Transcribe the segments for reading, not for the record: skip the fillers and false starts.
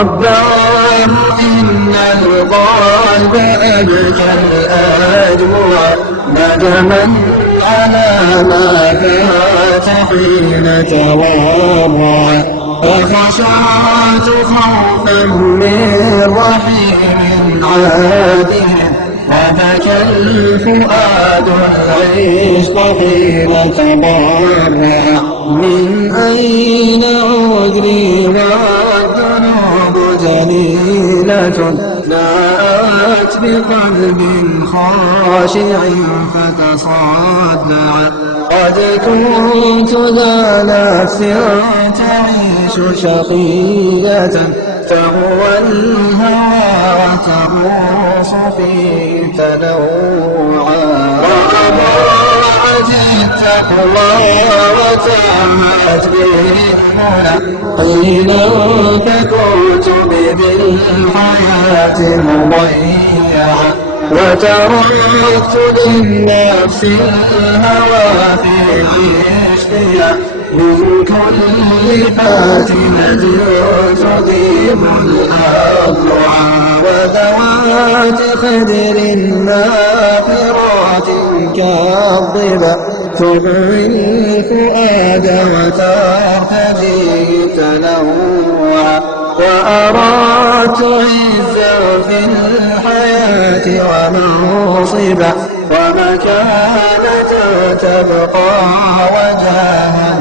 رباه إن القلب أبكى الأدمع ندما على ما فات حين تورع فخشعت خوفا من رحيم عادل وبكى الفؤاد العشق حين تضرع من أين عذري والذنوب جليلة ناءت بقلب خاشع فتصدع قد كنت ذا نفس تعيش شقية تهوى الهوى وتغوص في تنوعا وأضاعت التقوى وتعمت بالهدى قيلا فكنت بالحياة مضيعا وتركت للنفس الهوى في عشقها من كل فاتنة تضيم الأضلع وذوات خدر نافرات كالضبا تغوي الفؤاد وترتدي تنوعا وأردت عزا في الحياة ومنصبا ومكانة تبقى وجاها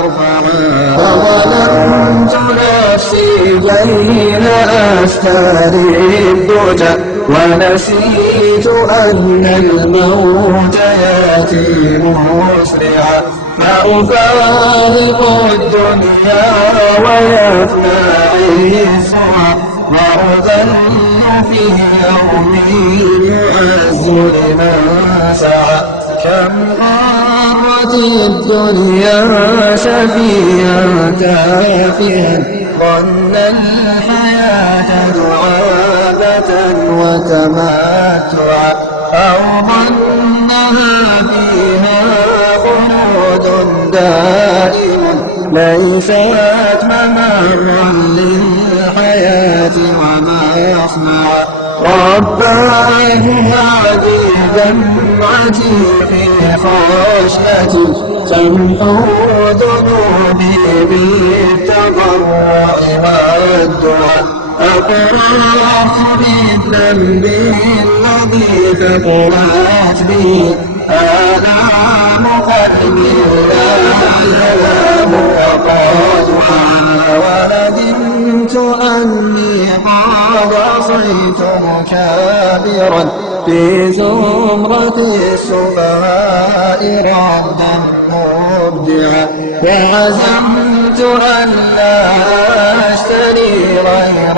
أرفعا وظلمت نفسي بين أستار الدجى ونسيت أن الموت يأتي مسرعا فأفارق الدنيا ويفنى عزها وأذل في يومي يعز لمن سعى كم غرت الدنيا سفيها تافها ظن الحياة دعابة وتمتعا أو ظنها فيها خلود دائم ليست ممرا للحياة ومصنعا رباه هذه دمعتي في خشيتي تمحو ذنوبي بالتضرع والدعاء أقررت بالذنب الذي ثقلت به آلام قلبي لا ينام وقاطعا وندمت أني قد عصيت مكابرا في زمرة السفهاء ردا مبدعا وعزمت أن لا أشتري غير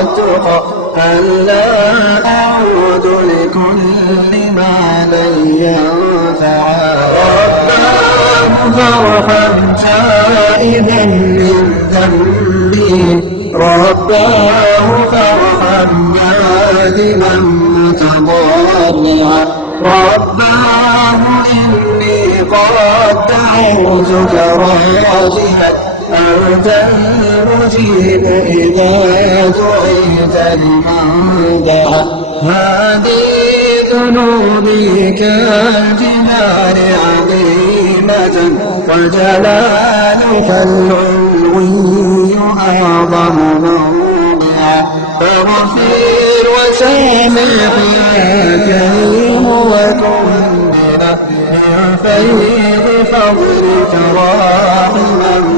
التقى ألا أعود لكل ما لن ينفعا رباه فارحم تائبا من ذنبه رباه فارحم نادما متضرعا رباه إني قد دعوتك راجيا أنت المجيب إذا دعيت لمن دعا هذه ذنوبي كالجبال عظيمة وجلالك العلوي أعظم موضعا فاغفر وسامح يا كريم وكن من فيض فضلك راحما